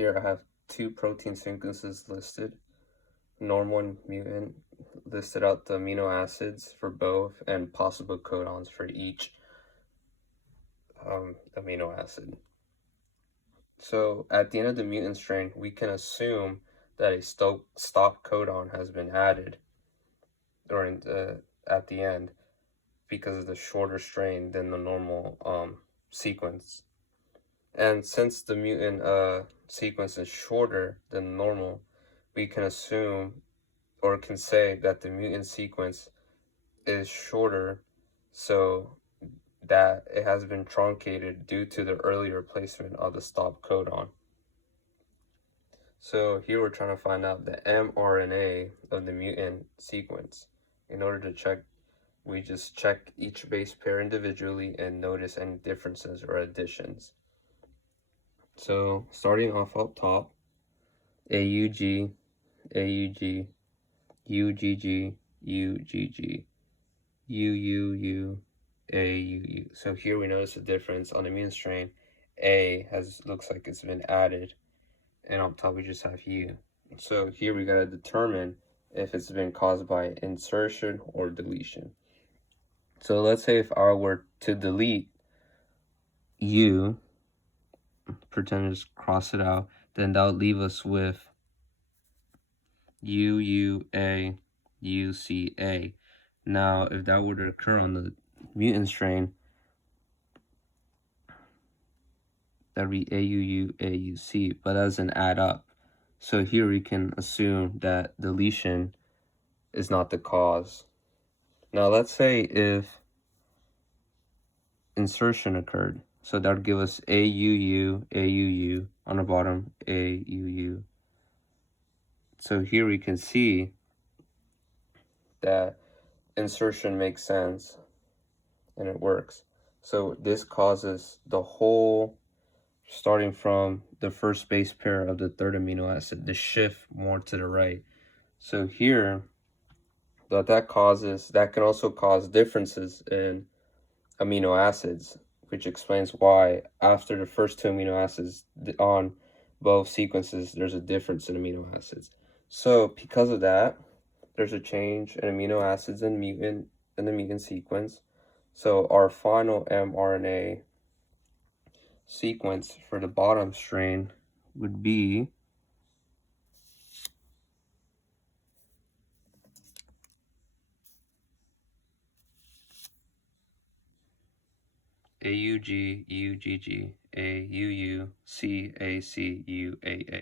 here I have two protein sequences listed, normal and mutant, listed out the amino acids for both and possible codons for each amino acid. So at the end of the mutant strain, we can assume that a stop codon has been added during at the end because of the shorter strain than the normal sequence. And since the mutant sequence is shorter than normal, we can assume or can say that the mutant sequence is shorter so that it has been truncated due to the earlier placement of the stop codon. So here we're trying to find out the mRNA of the mutant sequence. In order to check, we just check each base pair individually and notice any differences or additions. So starting off up top, AUG, AUG, UGG, UGG, UUU, AUU. So here we notice a difference on the mutant strain. A looks like it's been added, and up top we just have U. So here we gotta determine if it's been caused by insertion or deletion. So let's say if I were to delete U, pretend to just cross it out, then that would leave us with UUA, UCA. Now, if that were to occur on the mutant strain, that would be AUU, AUC, but that doesn't add up. So here we can assume that deletion is not the cause. Now, let's say if insertion occurred. So that would give us AUU, AUU, on the bottom, AUU. So here we can see that insertion makes sense and it works. So this causes the whole, starting from the first base pair of the third amino acid, to shift more to the right. So here, that can also cause differences in amino acids, which explains why after the first two amino acids on both sequences, there's a difference in amino acids. So because of that, there's a change in amino acids in the mutant sequence. So our final mRNA sequence for the bottom strain would be AUG, UGG, AUU, CACUAA.